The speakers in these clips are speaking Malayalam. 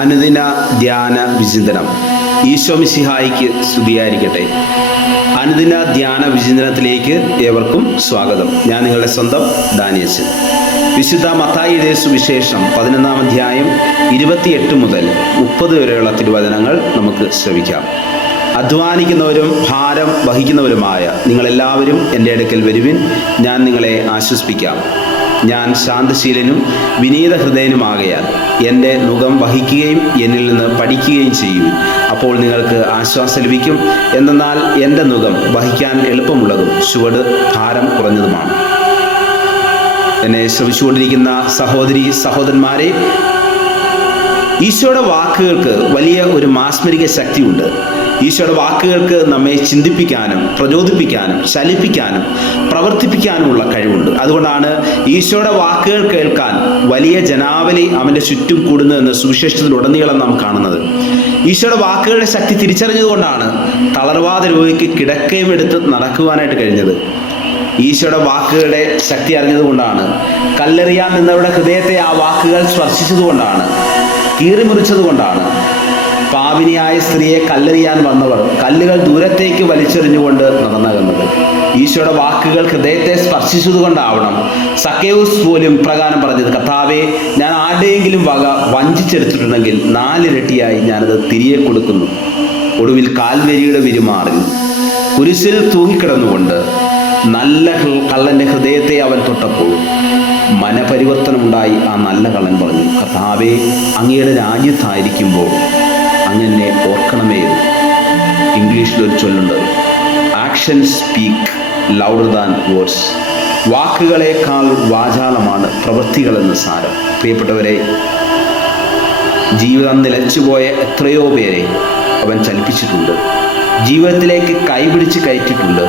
അനുദിന ധ്യാന വിചിന്തനം. ഈശോ മിശിഹായിക്ക് സ്തുതിയായിരിക്കട്ടെ. അനുദിന ധ്യാന വിചിന്തനത്തിലേക്ക് ഏവർക്കും സ്വാഗതം. ഞാൻ നിങ്ങളുടെ സ്വന്തം ഡാനിയച്ചൻ. വിശുദ്ധ മത്തായി എഴുതിയ സുവിശേഷം 11-ാം അധ്യായം 28 മുതൽ 30 വരെയുള്ള തിരുവചനങ്ങൾ നമുക്ക് ശ്രവിക്കാം. അധ്വാനിക്കുന്നവരും ഭാരം വഹിക്കുന്നവരുമായ നിങ്ങളെല്ലാവരും എൻ്റെ അടുക്കൽ വരുവിൻ, ഞാൻ നിങ്ങളെ ആശ്വസിപ്പിക്കാം. ഞാൻ ശാന്തശീലനും വിനീത ഹൃദയനുമാകയാൽ എൻ്റെ നുകം വഹിക്കുകയും എന്നിൽ നിന്ന് പഠിക്കുകയും ചെയ്യും. അപ്പോൾ നിങ്ങൾക്ക് ആശ്വാസം ലഭിക്കും. എന്തെന്നാൽ എൻ്റെ നുകം വഹിക്കാൻ എളുപ്പമുള്ളതും ചുവട് ഭാരം കുറഞ്ഞതുമാണ്. എന്നെ ശ്രമിച്ചുകൊണ്ടിരിക്കുന്ന സഹോദരി സഹോദരന്മാരെ, ഈശോയുടെ വാക്കുകൾക്ക് വലിയ ഒരു മാസ്മരിക ശക്തിയുണ്ട്. ഈശോയുടെ വാക്കുകൾക്ക് നമ്മെ ചിന്തിപ്പിക്കാനും പ്രചോദിപ്പിക്കാനും ചലിപ്പിക്കാനും പ്രവർത്തിപ്പിക്കാനുമുള്ള കഴിവുണ്ട്. അതുകൊണ്ടാണ് ഈശോയുടെ വാക്കുകൾ കേൾക്കാൻ വലിയ ജനാവലി അവൻ്റെ ചുറ്റും കൂടുന്നതെന്ന് സുവിശേഷത്തിലുടനീളം നാം കാണുന്നത്. ഈശോയുടെ വാക്കുകളുടെ ശക്തി തിരിച്ചറിഞ്ഞതുകൊണ്ടാണ് തളർവാദ രോഗിക്ക് കിടക്കയും എടുത്ത് നടക്കുവാനായിട്ട് കഴിഞ്ഞത്. ഈശോയുടെ വാക്കുകളുടെ ശക്തി അറിഞ്ഞതുകൊണ്ടാണ്, കല്ലെറിയാൻ നിന്നവരുടെ ഹൃദയത്തെ ആ വാക്കുകൾ സ്പർശിച്ചതുകൊണ്ടാണ്, കീറിമുറിച്ചതുകൊണ്ടാണ് പാപിനിയായ സ്ത്രീയെ കല്ലെറിയാൻ വന്നവർ കല്ലുകൾ ദൂരത്തേക്ക് വലിച്ചെറിഞ്ഞുകൊണ്ട് നടന്നകന്നത്. ഈശോയുടെ വാക്കുകൾ ഹൃദയത്തെ സ്പർശിച്ചതുകൊണ്ടാവണം സക്കേവൂസ് പോലും പ്രകാരം പറഞ്ഞത്, കർത്താവേ, ഞാൻ ആരുടെയെങ്കിലും വക വഞ്ചിച്ചെടുത്തിട്ടുണ്ടെങ്കിൽ 4 ഇരട്ടിയായി ഞാനത് തിരികെ കൊടുക്കുന്നു. ഒടുവിൽ കാൽവരിയുടെ വിരുമാറിൽ കുരിശിൽ തൂങ്ങിക്കിടന്നുകൊണ്ട് നല്ല കള്ളൻ്റെ ഹൃദയത്തെ അവൻ തൊട്ടപ്പോൾ മനപരിവർത്തനമുണ്ടായി. ആ നല്ല കള്ളൻ പറഞ്ഞു, കർത്താവേ, അങ്ങയുടെ രാജ്യത്തായിരിക്കുമ്പോൾ അങ്ങനെ ഓർക്കണമേ. ഇംഗ്ലീഷിലൊരു ചൊല്ലുണ്ട്, action speak louder than words. വാക്കുകളേക്കാൾ വാചാലമാണ് പ്രവൃത്തികളെന്ന് സാരം. പ്രിയപ്പെട്ടവരെ, ജീവിതം നിലച്ചുപോയ എത്രയോ പേരെ അവൻ ചലിപ്പിച്ചിട്ടുണ്ട്. ജീവിതത്തിലേക്ക് കൈപിടിച്ച് കയറ്റിയിട്ടുണ്ട്,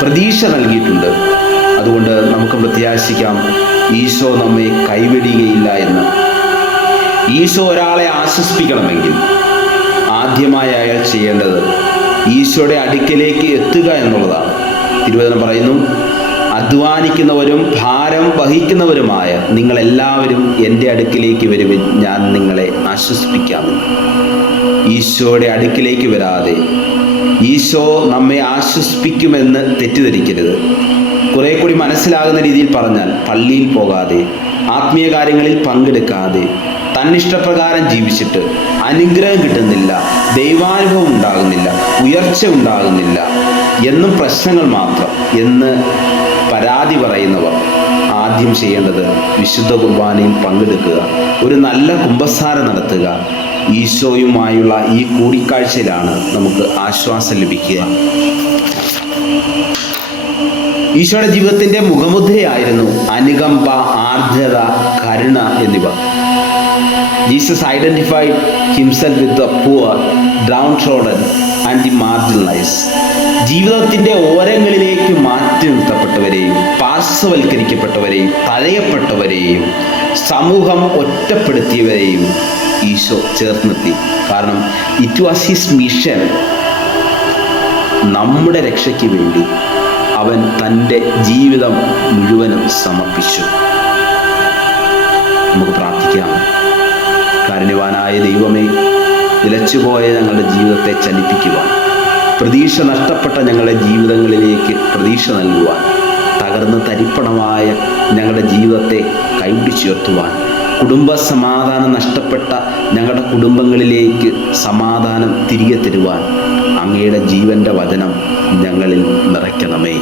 പ്രതീക്ഷ നൽകിയിട്ടുണ്ട്. അതുകൊണ്ട് നമുക്ക് പ്രത്യാശിക്കാം, ഈശോ നമ്മെ കൈവിടുകയില്ല എന്ന്. ഈശോ ഒരാളെ ആശ്വസിപ്പിക്കണമെങ്കിൽ ആദ്യമായി അയാൾ ചെയ്യേണ്ടത് ഈശോയുടെ അടുക്കലേക്ക് എത്തുക എന്നുള്ളതാണ്. തിരുവചനം പറയുന്നു, അധ്വാനിക്കുന്നവരും ഭാരം വഹിക്കുന്നവരുമായ നിങ്ങളെല്ലാവരും എൻ്റെ അടുക്കിലേക്ക് വരുവിൻ, ഞാൻ നിങ്ങളെ ആശ്വസിപ്പിക്കാമെന്ന്. ഈശോയുടെ അടുക്കിലേക്ക് വരാതെ ഈശോ നമ്മെ ആശ്വസിപ്പിക്കുമെന്ന് തെറ്റിദ്ധരിക്കരുത്. കുറെ കൂടി മനസ്സിലാകുന്ന രീതിയിൽ പറഞ്ഞാൽ, പള്ളിയിൽ പോകാതെ ആത്മീയ കാര്യങ്ങളിൽ പങ്കെടുക്കാതെ തന്നിഷ്ടപ്രകാരം ജീവിച്ചിട്ട് അനുഗ്രഹം കിട്ടുന്നില്ല, ദൈവാനുഭവം ഉണ്ടാകുന്നില്ല, ഉയർച്ച ഉണ്ടാകുന്നില്ല, എന്നും പ്രശ്നങ്ങൾ മാത്രം എന്ന് പരാതി പറയുന്നവർ ആദ്യം ചെയ്യേണ്ടത് വിശുദ്ധ കുർബാനയിൽ പങ്കെടുക്കുക, ഒരു നല്ല കുമ്പസാരം നടത്തുക. ഈശോയുമായുള്ള ഈ കൂടിക്കാഴ്ചയിലാണ് നമുക്ക് ആശ്വാസം ലഭിക്കുക. ഈശോയുടെ ജീവിതത്തിൻ്റെ മുഖമുദ്രയായിരുന്നു അനുകമ്പ, ആർദ്രത, കരുണ എന്നിവ. Jesus identified himself with the poor, downtrodden and the marginalised. ജീവിതത്തിൻ്റെ ഓരങ്ങളിലേക്ക് മാറ്റി നിർത്തപ്പെട്ടവരെയും പാർശ്വവൽക്കരിക്കപ്പെട്ടവരെയും തഴയപ്പെട്ടവരെയും സമൂഹം ഒറ്റപ്പെടുത്തിയവരെയും ഈശോ ചേർത്ത് നിർത്തി. കാരണം ഇറ്റ് വാസ് ഹിസ് മിഷൻ. നമ്മുടെ രക്ഷയ്ക്ക് വേണ്ടി അവൻ തൻ്റെ ജീവിതം മുഴുവനും സമർപ്പിച്ചു. നമുക്ക് പ്രാർത്ഥിക്കാം. കാരുണ്യവാനായ ദൈവമേ, നിലച്ചുപോയ ഞങ്ങളുടെ ജീവിതത്തെ ചലിപ്പിക്കുവാൻ, പ്രതീക്ഷ നഷ്ടപ്പെട്ട ഞങ്ങളുടെ ജീവിതങ്ങളിലേക്ക് പ്രതീക്ഷ നൽകുവാൻ, തകർന്ന് തരിപ്പണമായ ഞങ്ങളുടെ ജീവിതത്തെ കൈപിടിച്ചുയർത്തുവാൻ, കുടുംബ സമാധാനം നഷ്ടപ്പെട്ട ഞങ്ങളുടെ കുടുംബങ്ങളിലേക്ക് സമാധാനം തിരികെ തരുവാൻ അങ്ങയുടെ ജീവൻ്റെ വചനം ഞങ്ങളിൽ നിറയ്ക്കണമേ.